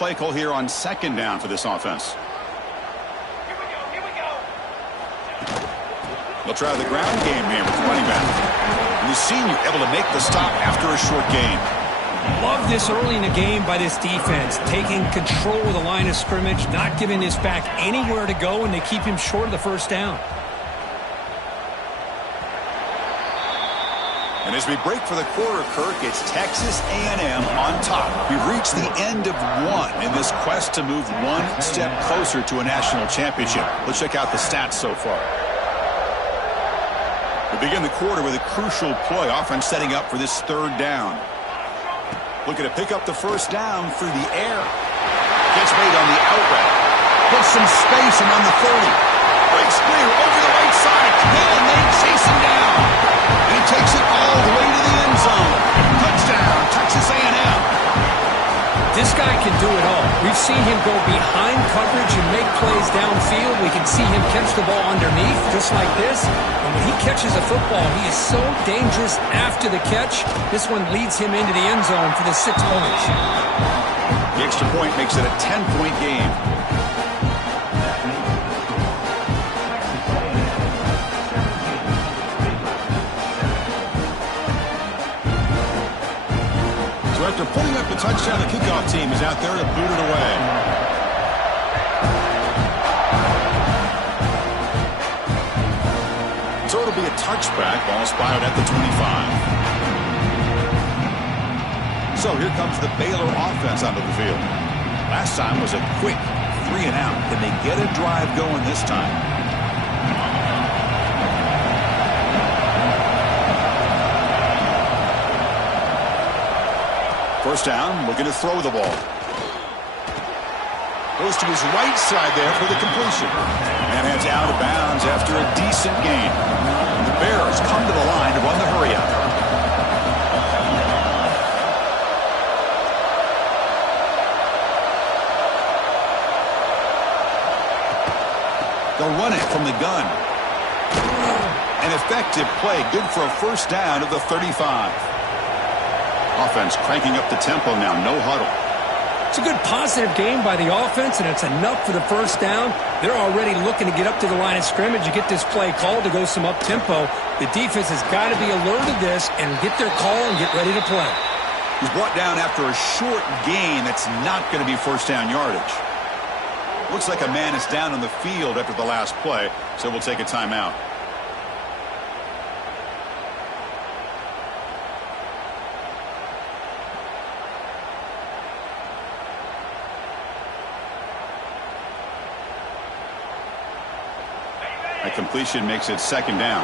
play call here on second down for this offense. They'll try the ground game here with the running back. And the senior able to make the stop after a short gain. Love this early in the game by this defense, taking control of the line of scrimmage, not giving this back anywhere to go, and they keep him short of the first down. And as we break for the quarter, Kirk, it's Texas A&M on top. We've reached the end of one in this quest to move one step closer to a national championship. Let's check out the stats so far. We begin the quarter with a crucial play, offense setting up for this third down. Looking to pick up the first down through the air. Gets made on the out route. Puts some space around the 30. Breaks clear over the right side. Can they chase him down? And he takes it all the way to the end zone. Touchdown, Texas A&M. This guy can do it all. We've seen him go behind coverage and make plays downfield. We can see him catch the ball underneath, just like this. And when he catches a football, he is so dangerous after the catch. This one leads him into the end zone for the 6 points. The extra point makes it a 10-point game. So after putting up the touchdown, the kickoff team is out there to boot it away. So it'll be a touchback. Ball spotted at the 25. So here comes the Baylor offense onto the field. Last time was a quick 3 and out. Can they get a drive going this time? First down, looking to throw the ball. Goes to his right side there for the completion. And heads out of bounds after a decent gain. The Bears come to the line to run the hurry up. They'll run it from the gun. An effective play, good for a first down of the 35. Offense cranking up the tempo now, no huddle. It's a good positive game by the offense, and it's enough for the first down. They're already looking to get up to the line of scrimmage and get this play called to go some up-tempo. The defense has got to be alert to this and get their call and get ready to play. He's brought down after a short gain. That's not going to be first down yardage. Looks like a man is down on the field after the last play, so we'll take a timeout. That completion makes it second down.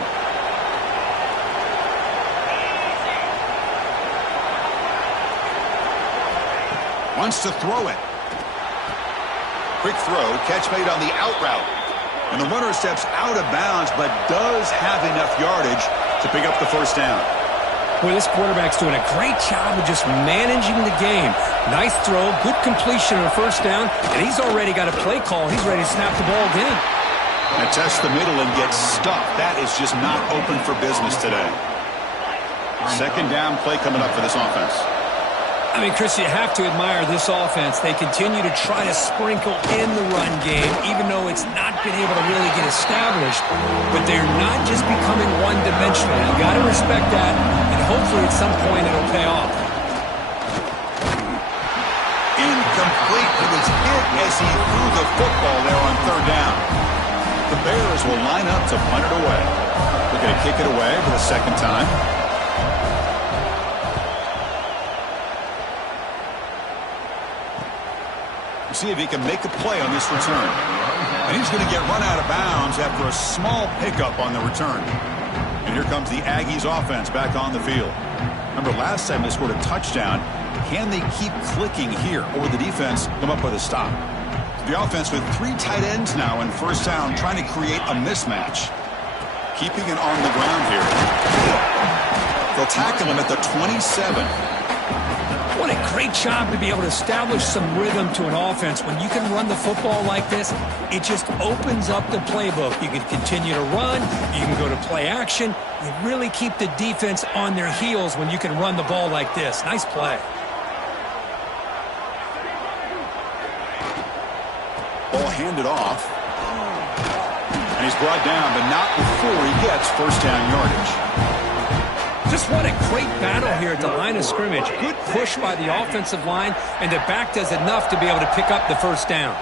Wants to throw it. Quick throw, catch made on the out route. And the runner steps out of bounds, but does have enough yardage to pick up the first down. Boy, this quarterback's doing a great job of just managing the game. Nice throw, good completion on a first down, and he's already got a play call. He's ready to snap the ball again. And test the middle and get stuffed. That is just not open for business today. Second down play coming up for this offense. I mean, Chris, you have to admire this offense. They continue to try to sprinkle in the run game, even though it's not been able to really get established. But they're not just becoming one-dimensional. You got to respect that, and hopefully at some point it'll pay off. Incomplete. He was hit as he threw the football there on third down. The Bears will line up to punt it away. They're going to kick it away for the second time. See if he can make a play on this return. And he's going to get run out of bounds after a small pickup on the return. And here comes the Aggies offense back on the field. Remember, last time they scored a touchdown. Can they keep clicking here, or will the defense come up with a stop? The offense with 3 tight ends now in first down, trying to create a mismatch. Keeping it on the ground here. They'll tackle him at the 27. What a great job to be able to establish some rhythm to an offense. When you can run the football like this, it just opens up the playbook. You can continue to run. You can go to play action. You really keep the defense on their heels when you can run the ball like this. Nice play. Ball handed off. And he's brought down, but not before he gets first down yardage. Just what a great battle here at the line of scrimmage. Good push by the offensive line, and the back does enough to be able to pick up the first down.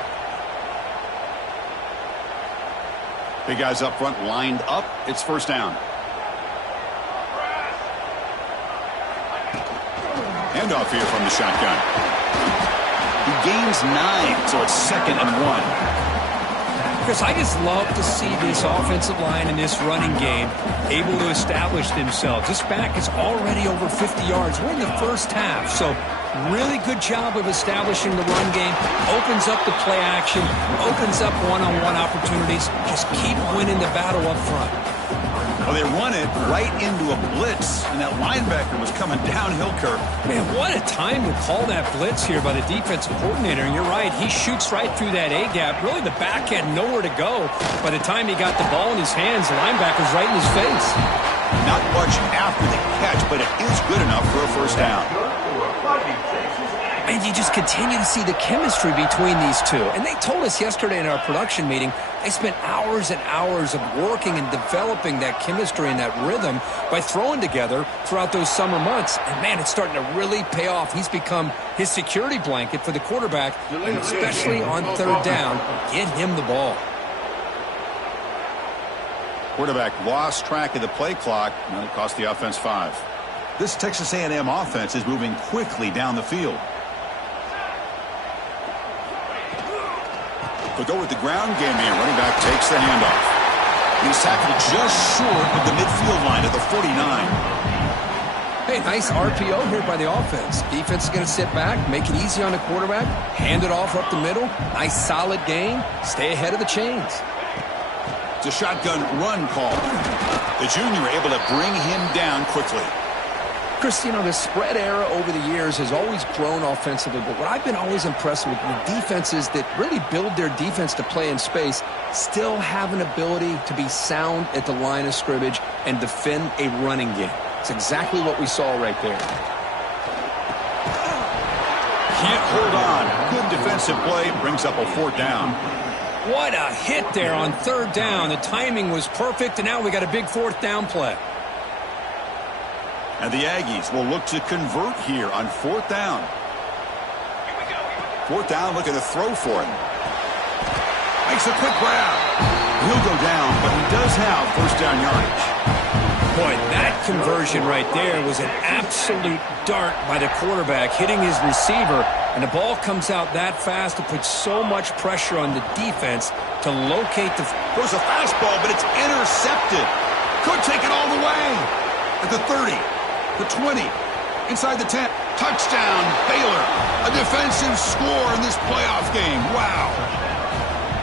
Big guys up front lined up. It's first down. Handoff here from the shotgun. He gains 9, so it's 2nd and 1. Chris, I just love to see this offensive line in this running game able to establish themselves. This back is already over 50 yards. We're in the first half, so really good job of establishing the run game. Opens up the play action, opens up one-on-one opportunities. Just keep winning the battle up front. Well, they run it right into a blitz, and that linebacker was coming downhill, Kirk. Man, what a time to call that blitz here by the defensive coordinator. And you're right, he shoots right through that A-gap. Really, the back had nowhere to go. By the time he got the ball in his hands, the linebacker's right in his face. Not much after the catch, but it is good enough for a first down. And you just continue to see the chemistry between these two. And they told us yesterday in our production meeting, they spent hours and hours of working and developing that chemistry and that rhythm by throwing together throughout those summer months. And, man, it's starting to really pay off. He's become his security blanket for the quarterback, and especially on third down, get him the ball. Quarterback lost track of the play clock, and it cost the offense 5. This Texas A&M offense is moving quickly down the field. They'll go with the ground game here. Running back takes the handoff. He's tackled just short of the midfield line at the 49. Hey, nice RPO here by the offense. Defense is going to sit back, make it easy on the quarterback, hand it off up the middle. Nice solid gain. Stay ahead of the chains. It's a shotgun run call. The junior able to bring him down quickly. Chris, you know, the spread era over the years has always grown offensively, but what I've been always impressed with the defenses that really build their defense to play in space still have an ability to be sound at the line of scrimmage and defend a running game. It's exactly what we saw right there. Can't hold on. Good defensive play brings up a 4th down. What a hit there on third down. The timing was perfect, and now we got a big 4th down play. And the Aggies will look to convert here on 4th down. 4th down, looking to throw for it. Makes a quick grab. He'll go down, but he does have first down yardage. Boy, that conversion right there was an absolute dart by the quarterback, hitting his receiver, and the ball comes out that fast to put so much pressure on the defense to locate the... Throws a fastball, but it's intercepted. Could take it all the way. At the 30. The 20, inside the 10, touchdown, Baylor. A defensive score in this playoff game. Wow.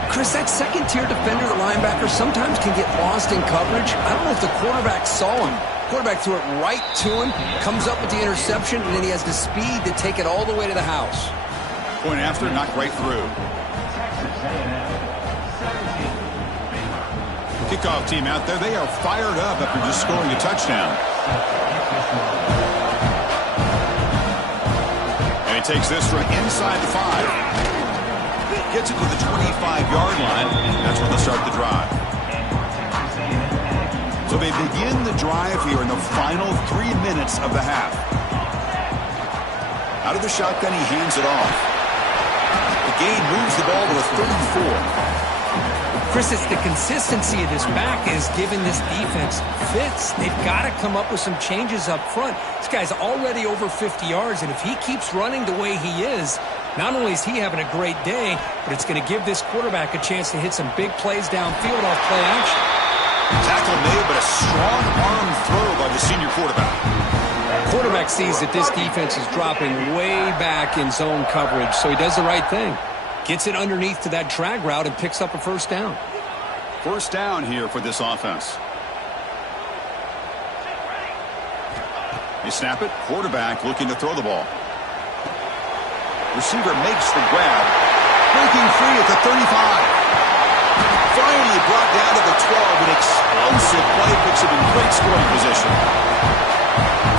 Chris, that second-tier defender, the linebacker, sometimes can get lost in coverage. I don't know if the quarterback saw him. Quarterback threw it right to him, comes up with the interception, and then he has the speed to take it all the way to the house. Point after, knocked right through. Kickoff team out there, they are fired up after just scoring a touchdown. And he takes this from inside the 5. Gets it to the 25-yard line. That's where they'll start the drive. So they begin the drive here in the final 3 minutes of the half. Out of the shotgun, he hands it off. The gain moves the ball to the 34. Chris, it's the consistency of this back is giving this defense fits. They've got to come up with some changes up front. This guy's already over 50 yards, and if he keeps running the way he is, not only is he having a great day, but it's going to give this quarterback a chance to hit some big plays downfield off play action. Tackle made, but a strong arm throw by the senior quarterback. Quarterback sees that this defense is dropping way back in zone coverage, so he does the right thing. Gets it underneath to that drag route and picks up a first down. First down here for this offense. They snap it. Quarterback looking to throw the ball. Receiver makes the grab. Breaking free at the 35. Finally brought down to the 12. An explosive play puts him in great scoring position.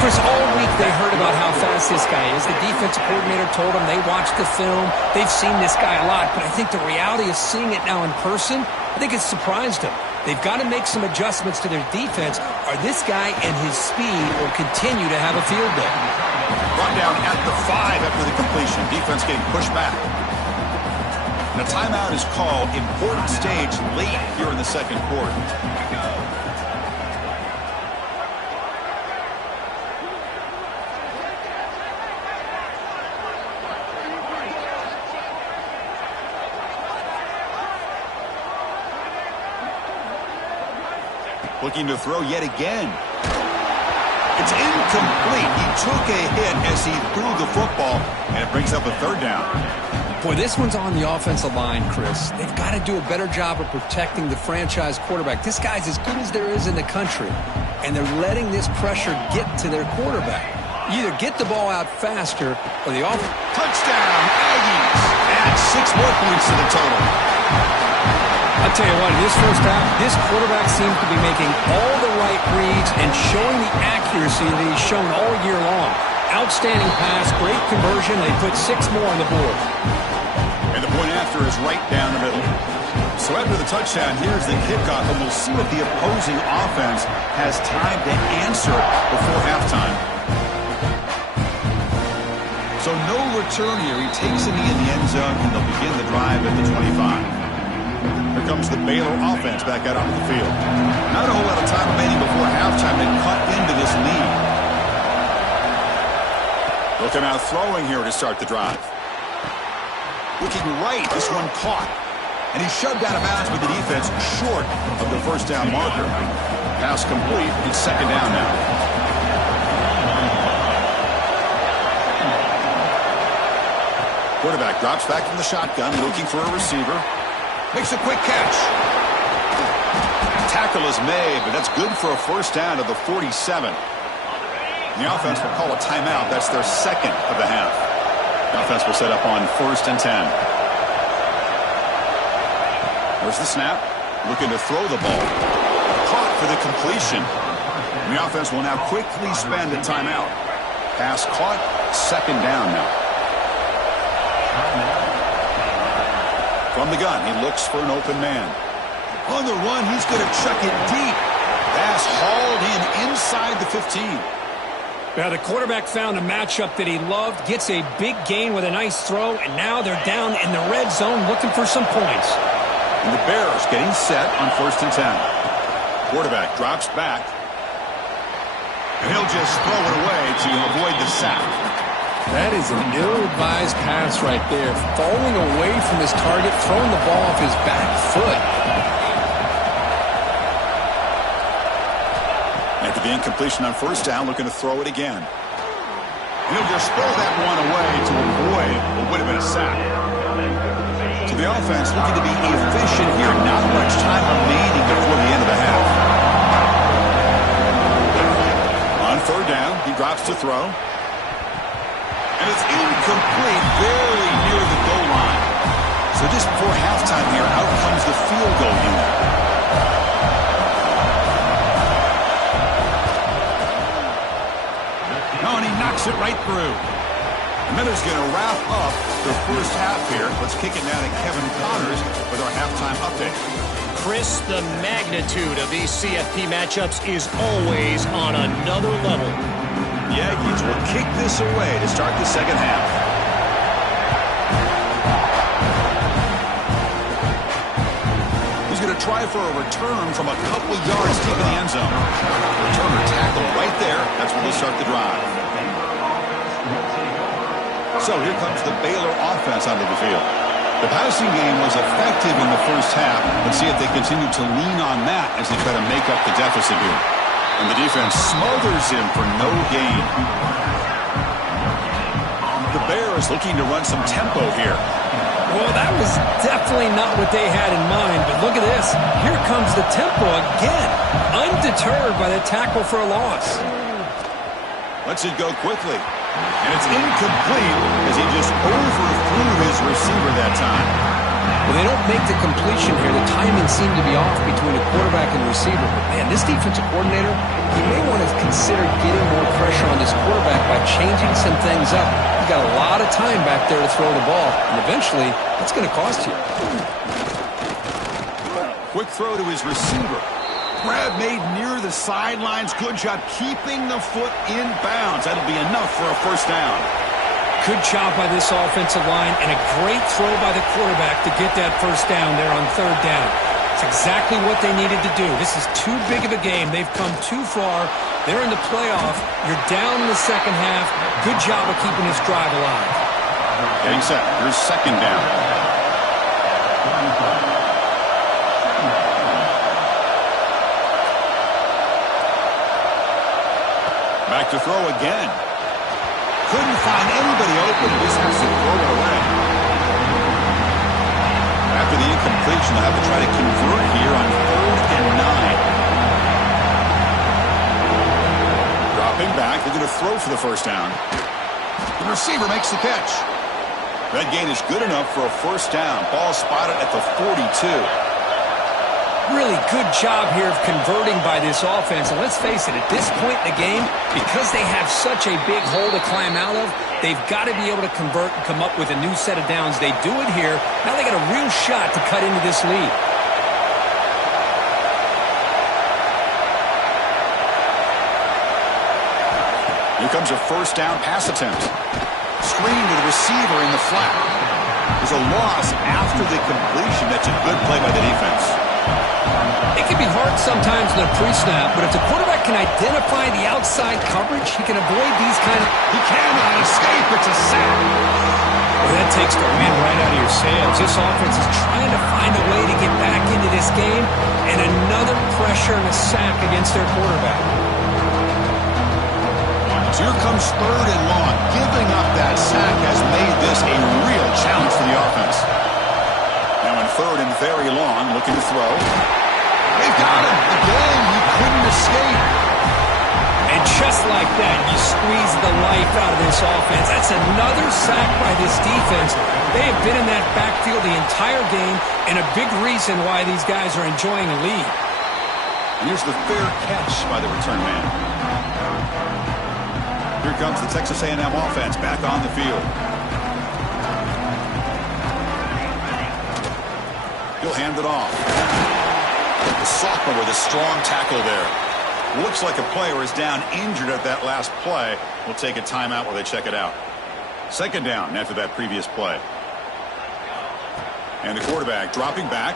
Chris, all week they heard about how fast this guy is. The defensive coordinator told them they watched the film. They've seen this guy a lot, but I think the reality of seeing it now in person, I think it's surprised them. They've got to make some adjustments to their defense, or this guy and his speed will continue to have a field day. Run down at the 5 after the completion. Defense getting pushed back. And a timeout is called. Important stage late here in the second quarter. Looking to throw yet again. It's incomplete. He took a hit as he threw the football, and it brings up a third down. Boy, this one's on the offensive line, Chris. They've got to do a better job of protecting the franchise quarterback. This guy's as good as there is in the country, and they're letting this pressure get to their quarterback. You either get the ball out faster or the offense. Touchdown, Aggies. Add 6 more points to the total. I'll tell you what, in this first half, this quarterback seems to be making all the right reads and showing the accuracy that he's shown all year long. Outstanding pass, great conversion. They put 6 more on the board. And the point after is right down the middle. So after the touchdown, here's the kickoff, and we'll see what the opposing offense has time to answer before halftime. So no return here. He takes a knee in the end zone, and they'll begin the drive at the 25. Here comes the Baylor offense back out onto the field. Not a whole lot of time remaining before halftime to cut into this lead. They'll come out throwing here to start the drive. Looking right, this one caught. And he's shoved out of bounds with the defense short of the first down marker. Pass complete. It's second down now. Quarterback drops back from the shotgun, looking for a receiver. Makes a quick catch. Tackle is made, but that's good for a first down to the 47. The offense will call a timeout. That's their second of the half. The offense will set up on 1st and 10. There's the snap. Looking to throw the ball. Caught for the completion. The offense will now quickly spend a timeout. Pass caught. Second down now. From the gun, he looks for an open man. On the run, he's going to chuck it deep. Pass hauled in inside the 15. Now, the quarterback found a matchup that he loved, gets a big gain with a nice throw, and now they're down in the red zone looking for some points. And the Bears getting set on 1st and 10. Quarterback drops back. And he'll just throw it away to avoid the sack. That is an ill-advised pass right there. Falling away from his target, throwing the ball off his back foot. After the incompletion on first down, looking to throw it again. And he'll just throw that one away to avoid what would have been a sack. So the offense looking to be efficient here. Not much time remaining before the end of the half. On 3rd down, he drops to throw. And it's incomplete, very near the goal line. So just before halftime here, out comes the field goal unit. No, and he knocks it right through. And then he's going to wrap up the first half here. Let's kick it now to Kevin Connors with our halftime update. Chris, the magnitude of these CFP matchups is always on another level. The Aggies will kick this away to start the second half. He's going to try for a return from a couple yards deep in the end zone. Returner tackled right there. That's when they start the drive. So here comes the Baylor offense onto the field. The passing game was effective in the first half. Let's see if they continue to lean on that as they try to make up the deficit here. And the defense smothers him for no gain. The Bears looking to run some tempo here. Well, that was definitely not what they had in mind, but look at this. Here comes the tempo again. Undeterred by the tackle for a loss. Lets it go quickly. And it's incomplete as he just overthrew his receiver that time. Well, they don't don't make the completion here, the timing seemed to be off between the quarterback and the receiver. But man, this defensive coordinator, he may want to consider getting more pressure on this quarterback by changing some things up. He's got a lot of time back there to throw the ball, and eventually, that's going to cost you. Quick throw to his receiver. Grab made near the sidelines. Good job keeping the foot in bounds. That'll be enough for a first down. Good job by this offensive line, and a great throw by the quarterback to get that first down there on third down. It's exactly what they needed to do. This is too big of a game. They've come too far. They're in the playoff. You're down in the second half. Good job of keeping this drive alive. Getting set. Here's second down. Back to throw again. Couldn't find anybody open. Just has to throw it away. After the incompletion, they'll have to try to convert here on 3rd and 9. Dropping back. They're going to throw for the first down. The receiver makes the catch. That gain is good enough for a first down. Ball spotted at the 42. Really good job here of converting by this offense. And let's face it, at this point in the game, because they have such a big hole to climb out of, they've got to be able to convert and come up with a new set of downs. They do it here. Now they got a real shot to cut into this lead. Here comes a first down pass attempt. Screen to the receiver in the flat. There's a loss after the completion. That's a good play by the defense. It can be hard sometimes in a pre-snap, but if the quarterback can identify the outside coverage, he can avoid these kind of... He cannot escape. It's a sack. Well, that takes the wind right out of your sails. This offense is trying to find a way to get back into this game, and another pressure and a sack against their quarterback. So here comes 3rd and long. Giving up that sack has made this a real challenge for the offense. Now in 3rd and very long, looking to throw. They've got him. Again, he couldn't escape. And just like that, you squeeze the life out of this offense. That's another sack by this defense. They have been in that backfield the entire game, and a big reason why these guys are enjoying a lead. And here's the fair catch by the return man. Here comes the Texas A&M offense back on the field. He'll hand it off. The sophomore with a strong tackle there. Looks like a player is down injured at that last play. We'll take a timeout while they check it out. Second down after that previous play. And the quarterback dropping back.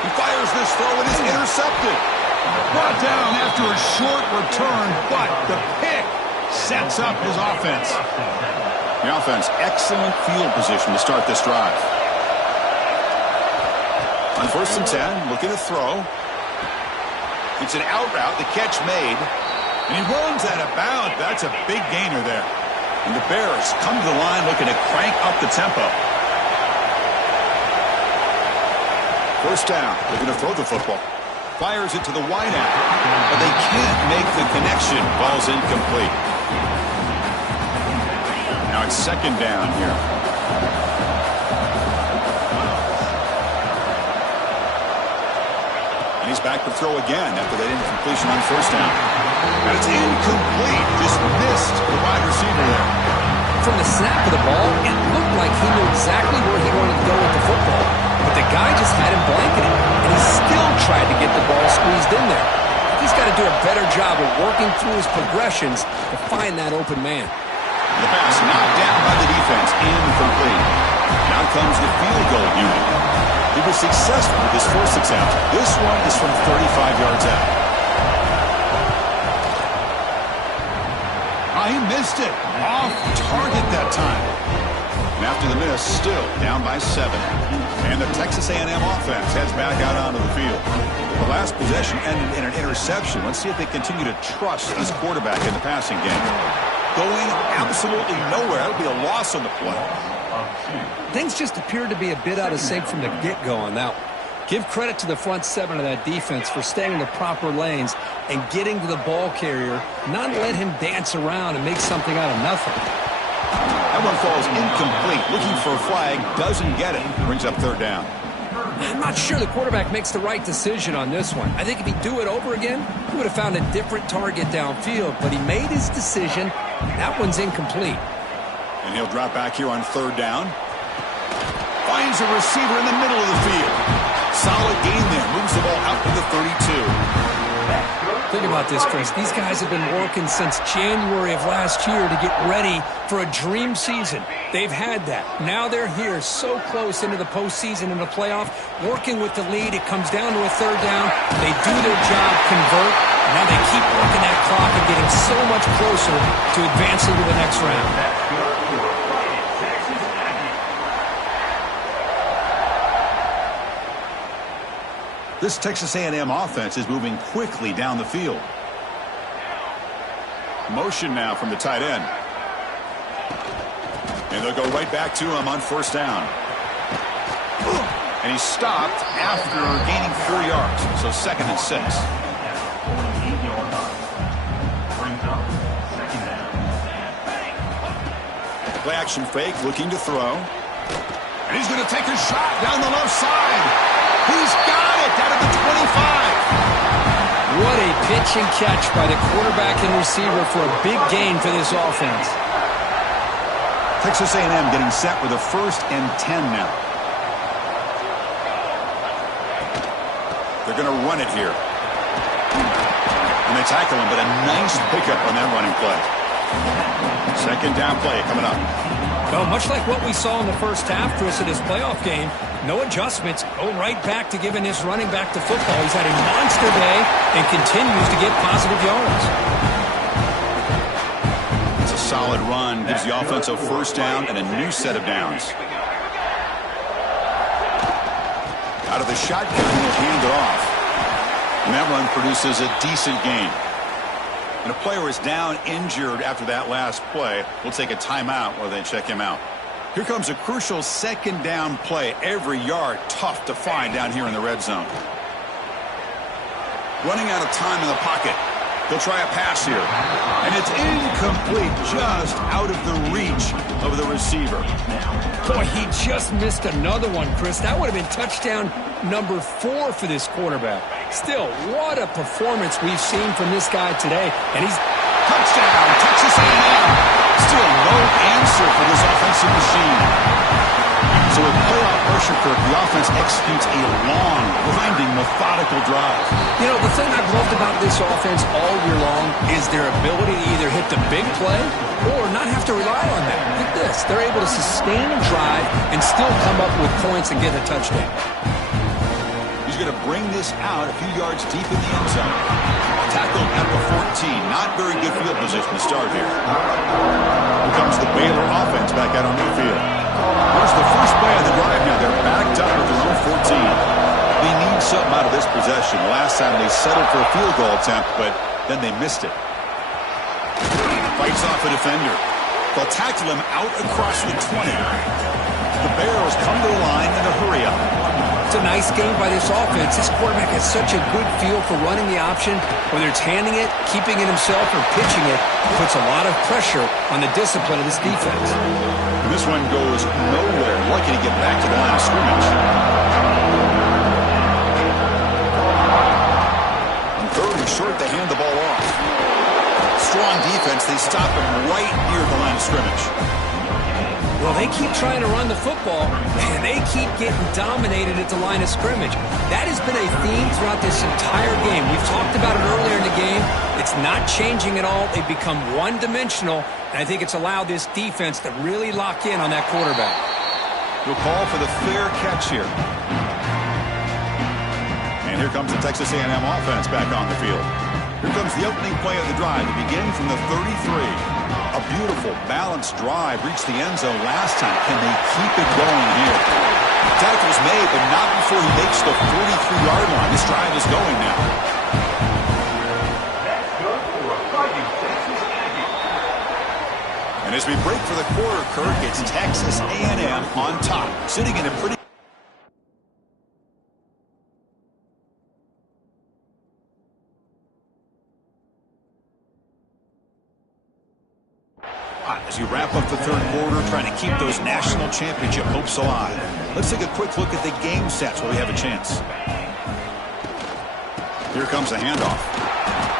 He fires this throw and is intercepted. Brought down after a short return, but the pick sets up his offense. The offense, excellent field position to start this drive. On 1st and 10, looking to throw. It's an out route, the catch made. And he runs out of bounds. That's a big gainer there. And the Bears come to the line looking to crank up the tempo. First down, looking to throw the football. Fires it to the wideout, but they can't make the connection. Ball's incomplete. Now it's second down here. And he's back to throw again after that incompletion on first down. And it's incomplete. Just missed the wide receiver there. From the snap of the ball, it looked like he knew exactly where he wanted to go with the football. But the guy just had him blanketed, and he still tried to get the ball squeezed in there. He's got to do a better job of working through his progressions to find that open man. The pass knocked down by the defense. Incomplete. Now comes the field goal unit. He was successful with his first attempt. This one is from 35 yards out. Oh, he missed it. Off target that time. And after the miss, still down by 7. And the Texas A&M offense heads back out onto the field. The last possession ended in an interception. Let's see if they continue to trust this quarterback in the passing game. Going absolutely nowhere. That would be a loss on the play. Things just appeared to be a bit out of sync from the get-go on that one. Give credit to the front 7 of that defense for staying in the proper lanes and getting to the ball carrier, not let him dance around and make something out of nothing. That one falls incomplete. Looking for a flag, doesn't get it. Brings up third down. I'm not sure the quarterback makes the right decision on this one. I think if he'd do it over again, he would have found a different target downfield. But he made his decision. That one's incomplete. And he'll drop back here on third down. Finds a receiver in the middle of the field. Solid gain there. Moves the ball out to the 32. Think about this, Chris. These guys have been working since January of last year to get ready for a dream season. They've had that. Now they're here so close into the postseason and the playoff, working with the lead. It comes down to a third down. They do their job, convert. Now they keep working that clock and getting so much closer to advancing to the next round. This Texas A&M offense is moving quickly down the field. Motion now from the tight end. And they'll go right back to him on first down. And he's stopped after gaining 4 yards. So 2nd and 6. Play action fake, looking to throw. And he's going to take a shot down the left side. He's got it out of the 25. What a pitch and catch by the quarterback and receiver for a big gain for this offense. Texas A&M getting set with a 1st and 10 now. They're going to run it here. And they tackle him, but a nice pickup on that running play. 2nd down play coming up. Well, much like what we saw in the first half, Chris, of this playoff game, no adjustments, go right back to giving his running back the football. He's had a monster day and continues to get positive yards. It's a solid run, gives the offense a 1st down and a new set of downs. Out of the shotgun, he'll hand it off. And that run produces a decent gain. And a player is down injured after that last play. We'll take a timeout while they check him out. Here comes a crucial 2nd down play. Every yard tough to find down here in the red zone. Running out of time in the pocket. He'll try a pass here. And it's incomplete, just out of the reach of the receiver. Boy, he just missed another one, Chris. That would have been touchdown number 4 for this quarterback. Still, what a performance we've seen from this guy today. And he's touchdown, Texas A&M. Still no answer for this offensive machine. So with playoff pressure, Kirk, the offense executes a long, grinding, methodical drive. You know, the thing I've loved about this offense all year long is their ability to either hit the big play or not have to rely on that. Look at this. They're able to sustain a drive and still come up with points and get a touchdown. He's going to bring this out a few yards deep in the end zone. Tackled at the 14. Not very good field position to start here. Here comes the Baylor offense back out on the field. Here's the first play of the drive now. They're backed up at their own 14. They need something out of this possession. Last time they settled for a field goal attempt, but then they missed it. Fights off a defender. They'll tackle him out across the 20. The Bears come to the line in a hurry up. It's a nice game by this offense. This quarterback has such a good feel for running the option. Whether it's handing it, keeping it himself, or pitching it, puts a lot of pressure on the discipline of this defense. And this one goes nowhere. Lucky to get back to the line of scrimmage. And 3rd and short, they hand the ball off. Strong defense. They stop him right near the line of scrimmage. Well, they keep trying to run the football, and they keep getting dominated at the line of scrimmage. That has been a theme throughout this entire game. We've talked about it earlier in the game. It's not changing at all. They've become one-dimensional, and I think it's allowed this defense to really lock in on that quarterback. We'll call for the fair catch here. And here comes the Texas A&M offense back on the field. Here comes the opening play of the drive to begin from the 33. A beautiful, balanced drive reached the end zone last time. Can they keep it going here? Tackle's made, but not before he makes the 43-yard line. This drive is going now. And as we break for the quarter, Kirk, it's Texas A&M on top, sitting in a pretty... As you wrap up the third quarter, trying to keep those national championship hopes alive. Let's take a quick look at the game sets where we have a chance. Here comes a handoff.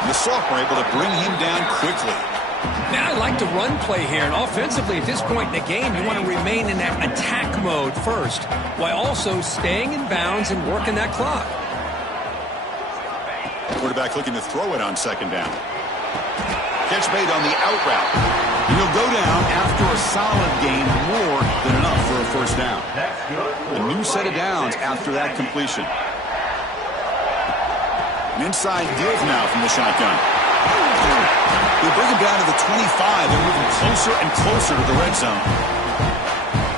And the sophomore able to bring him down quickly. Now, I like the run play here, and offensively at this point in the game, you want to remain in that attack mode first, while also staying in bounds and working that clock. Quarterback looking to throw it on second down. Catch made on the out route. He'll go down after a solid gain, more than enough for a first down. A new set of downs after that completion. An inside give now from the shotgun. They bring him down to the 25. They're moving closer and closer to the red zone.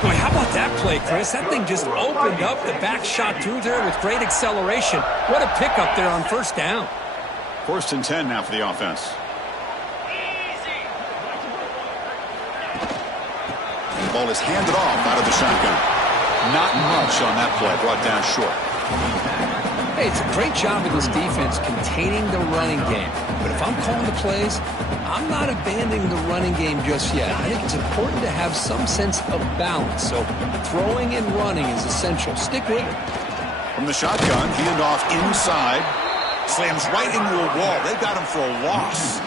Boy, how about that play, Chris? That thing just opened up. The back shot through there with great acceleration. What a pickup there on first down. 1st and 10 now for the offense. The ball is handed off out of the shotgun. Not much on that play. Brought down short. Hey, it's a great job of this defense containing the running game. But if I'm calling the plays, I'm not abandoning the running game just yet. I think it's important to have some sense of balance. So throwing and running is essential. Stick with it. From the shotgun, handoff inside. Slams right into a wall. They got him for a loss.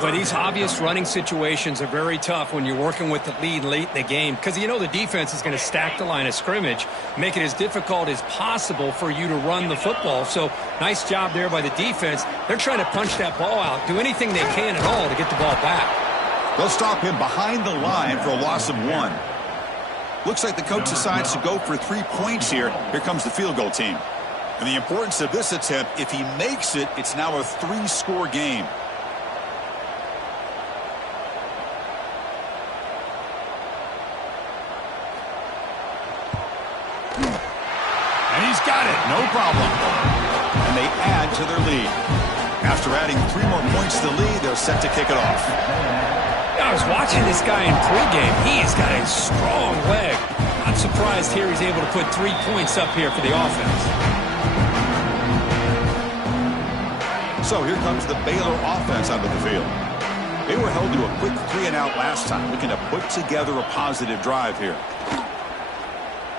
But these obvious running situations are very tough when you're working with the lead late in the game, because you know the defense is going to stack the line of scrimmage, make it as difficult as possible for you to run the football. So nice job there by the defense. They're trying to punch that ball out, do anything they can at all to get the ball back. They'll stop him behind the line for a loss of 1. Looks like the coach decides to go for 3 points here. Here comes the field goal team. And the importance of this attempt, if he makes it, it's now a 3-score game. Got it, no problem. And they add to their lead. After adding 3 more points to the lead, they're set to kick it off. I was watching this guy in pregame. He's got a strong leg. I'm surprised here he's able to put 3 points up here for the offense. So here comes the Baylor offense out of the field. They were held to a quick 3-and-out last time, looking to put together a positive drive here.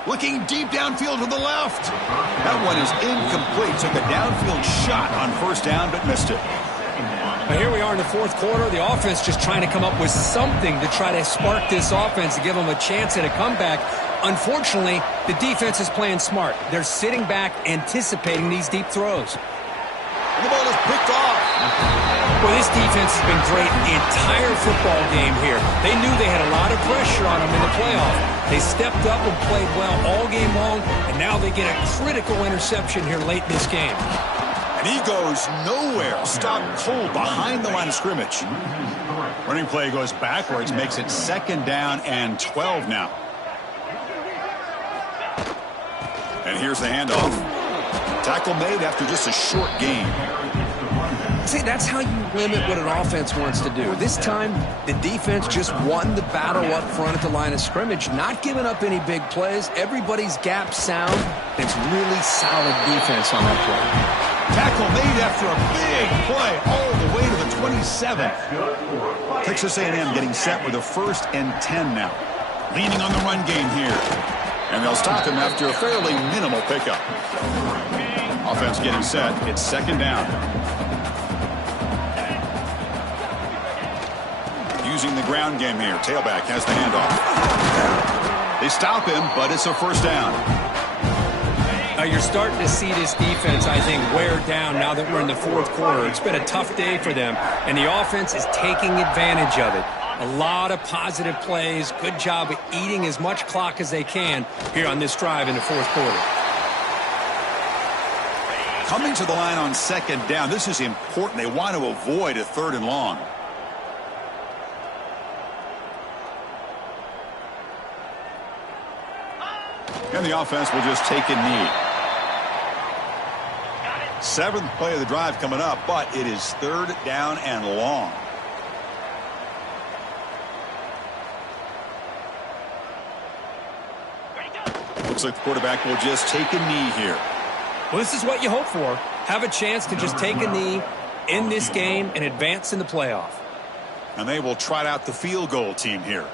Looking deep downfield to the left. That one is incomplete. Took a downfield shot on first down, but missed it. But here we are in the 4th quarter. The offense just trying to come up with something to try to spark this offense to give them a chance at a comeback. Unfortunately, the defense is playing smart. They're sitting back, anticipating these deep throws. And the ball is picked off. Well, this defense has been great the entire football game here. They knew they had a lot of pressure on them in the playoff. They stepped up and played well all game long, and now they get a critical interception here late in this game. And he goes nowhere. Stopped cold behind the line of scrimmage. Running play goes backwards, makes it 2nd down and 12 now. And here's the handoff. Tackle made after just a short gain. See, that's how you limit what an offense wants to do. This time, the defense just won the battle up front at the line of scrimmage, not giving up any big plays. Everybody's gap sound. It's really solid defense on that play. Tackle made after a big play all the way to the 27. Texas A&M getting set with a 1st and 10 now. Leaning on the run game here. And they'll stop him after a fairly minimal pickup. Offense getting set. It's 2nd down. Using the ground game here. Tailback has the handoff. They stop him, but it's a first down. You're starting to see this defense, I think, wear down now that we're in the 4th quarter. It's been a tough day for them, and the offense is taking advantage of it. A lot of positive plays. Good job of eating as much clock as they can here on this drive in the 4th quarter. Coming to the line on 2nd down. This is important. They want to avoid a 3rd and long. And the offense will just take a knee. 7th play of the drive coming up, but it is 3rd down and long. Looks like the quarterback will just take a knee here. Well, this is what you hope for. Have a chance to just take a knee in this game and advance in the playoff. And they will trot out the field goal team here.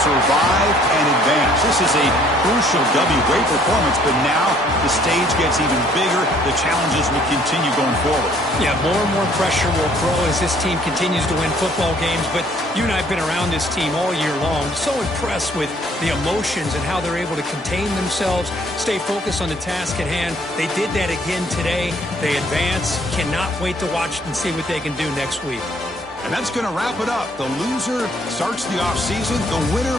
survive and advance. This is a crucial W. Great performance, but now the stage gets even bigger. The challenges will continue going forward. Yeah, more and more pressure will grow as this team continues to win football games. But you and I have been around this team all year long. So impressed with the emotions and how they're able to contain themselves, stay focused on the task at hand. They did that again today. They advance. Cannot wait to watch and see what they can do next week. And that's going to wrap it up. The loser starts the offseason. The winner